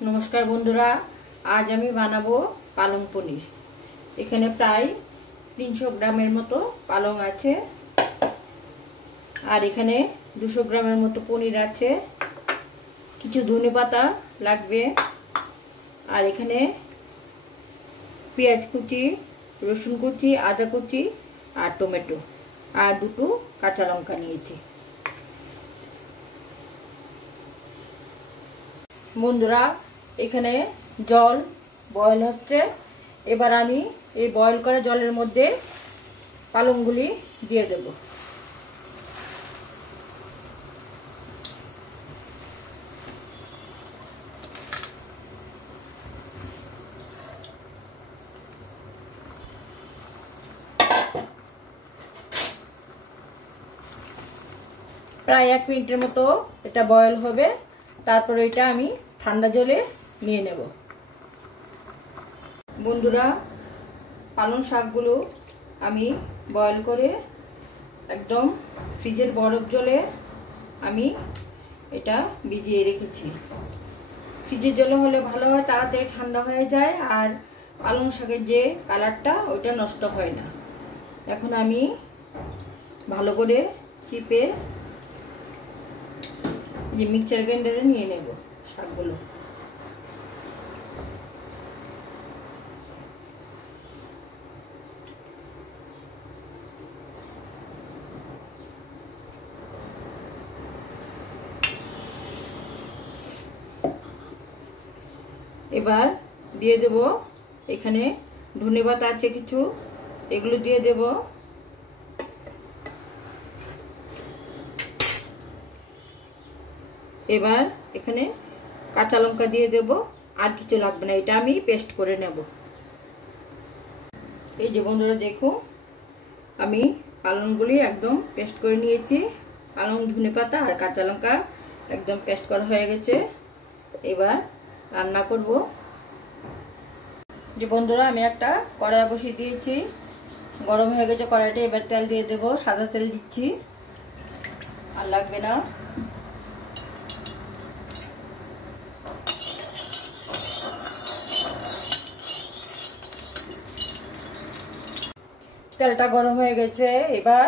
नमस्कार बंधुरा आज आमी बानाबो पालंग पनीर। एखाने प्राय 300 ग्रामेर मतो पालंग आछे और एखाने 200 ग्रामेर मतो पनीर आछे। किछु धने पाता लागबे और एखाने पेंयाज कुचि, रसुन कुचि, आदा कुचि और टमेटो और दुटो काँचा लंका नियेछि। बंधुरा एखाने जल बयल होच्छे। एबार आमी এই बयल करा जलेर मध्य पालंगगुली दिए देब। प्राय 1 मिनिटेर मतो এটা बयल होबे। तारपर এটা আমি ঠান্ডা জলে নিয়ে নেব। বন্ধুরা পালং শাকগুলো আমি বয়েল করে একদম ফ্রিজের বরফ জলে আমি এটা ভিজিয়ে রেখেছি। ফ্রিজের জলে হলে ভালো হয়, তাড়াতাড়ি ঠান্ডা হয়ে যায় আর পালং শাকের যে কালারটা ওটা নষ্ট হয় না। এখন আমি ভালো করে চিপে যে মিক্সচার গ্রাইন্ডারে নিয়ে নেব শাকগুলো। এবার দিয়ে দেব এখানে ধনে পাতা আছে কিছু, এগুলো দিয়ে দেব। এবার এখানে কাঁচা লঙ্কা দিয়ে দেব, আর কিছু লাগবে না, এটা আমি পেস্ট করে নেব। এই যে বন্ধুরা দেখো আমি পালংগুলি একদম পেস্ট করে নিয়েছি। পালং, ধনে পাতা আর কাঁচা লঙ্কা একদম পেস্ট করা হয়ে গেছে। এবার রান্না করব। যে বন্ধুরা আমি একটা কড়াই বসিয়ে দিয়েছি, গরম হয়ে গেছে কড়াইটা। এবার তেল দিয়ে দেব, সাদা তেল দিচ্ছি, আর লাগবে না। তেলটা গরম হয়ে গেছে। এবার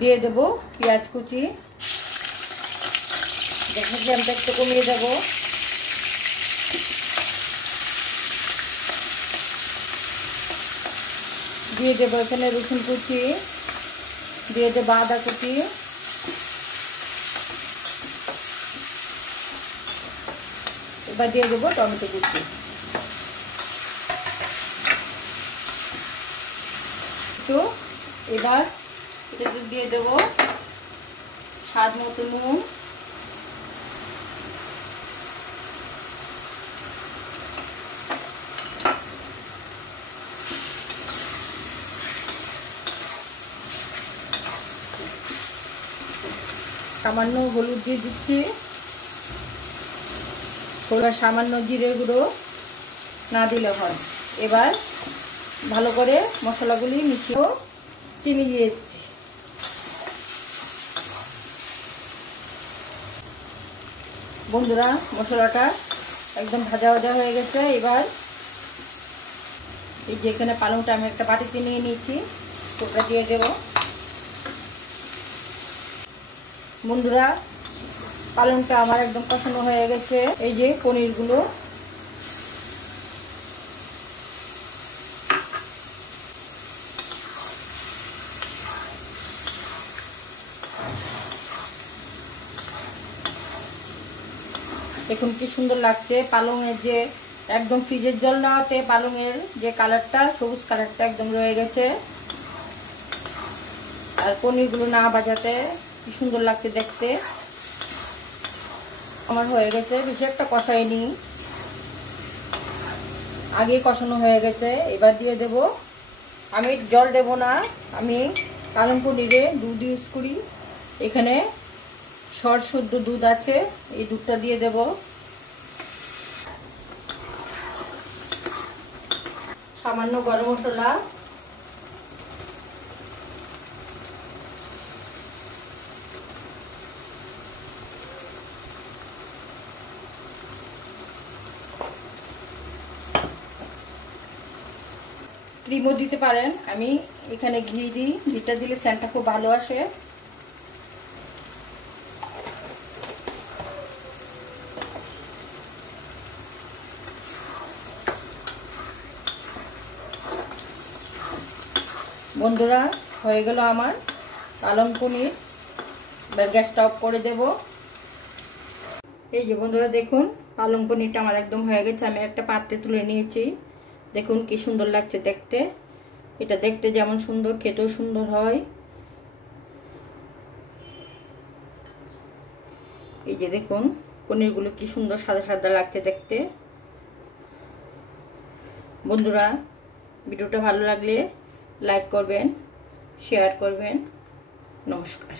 দিয়ে দেব পেঁয়াজ কুচি। দেখো ফ্লেমটা একটু কমিয়ে দেব। দিয়ে দেবো এখানে রসুন কুচি, দিয়ে দেবো আদা কুচি, এবার দিয়ে দেবো টমেটো কুচি। তো এবার এটাতে দিয়ে দেবো স্বাদ মতো নুন, সামান্য হলুদ দিয়ে দিচ্ছি, সামান্য জিরে গুঁড়ো না দিলে হয়। এবার ভালো করে মশলাগুলি মিশিয়ে চিনি দিয়ে দিচ্ছি। বন্ধুরা মশলাটা একদম ভাজা ভাজা হয়ে গেছে। এবার এই যে এখানে পালংটা আমি একটা বাটিতে নিয়ে নিয়েছি, ওটা দিয়ে দেব। বন্ধুরা পালংটা আমার একদম কষানো হয়ে গেছে। এই যে পনিরগুলো দেখুন কি সুন্দর লাগছে। পালংয়ের যে একদম ফ্রিজের জল নেওয়াতে পালংয়ের যে কালারটা, সবুজ কালারটা একদম রয়ে গেছে। আর পনিরগুলো না ভাজাতে কি সুন্দর লাগছে দেখতে। আমার হয়ে গেছে, বেশি একটা কষাইনি, আগে কষানো হয়ে গেছে। এবার দিয়ে দেব, আমি জল দেব না, আমি পালং পনিরে দুধ ইউজ করি। এখানে শুদ্ধ দুধ আছে, এই দুধটা দিয়ে দেব। সামান্য গরম মশলা, ক্রিমও দিতে পারেন। আমি এখানে ঘি দিই, ঘিটা দিলে সেন্টটা খুব ভালো আসে। বন্ধুরা হয়ে গেল আমার পালং পনির। এবার গ্যাসটা অফ করে দেব। এই যে বন্ধুরা দেখুন পালং পনিরটা আমার একদম হয়ে গেছে। আমি একটা পাত্রে তুলে নিয়েছি। দেখুন কি সুন্দর লাগছে দেখতে। এটা দেখতে যেমন সুন্দর, খেতেও সুন্দর হয়। এই যে দেখুন পনিরগুলো কি সুন্দর সাদা সাদা লাগছে দেখতে। বন্ধুরা ভিডিওটা ভালো লাগলে লাইক করবেন, শেয়ার করবেন। নমস্কার।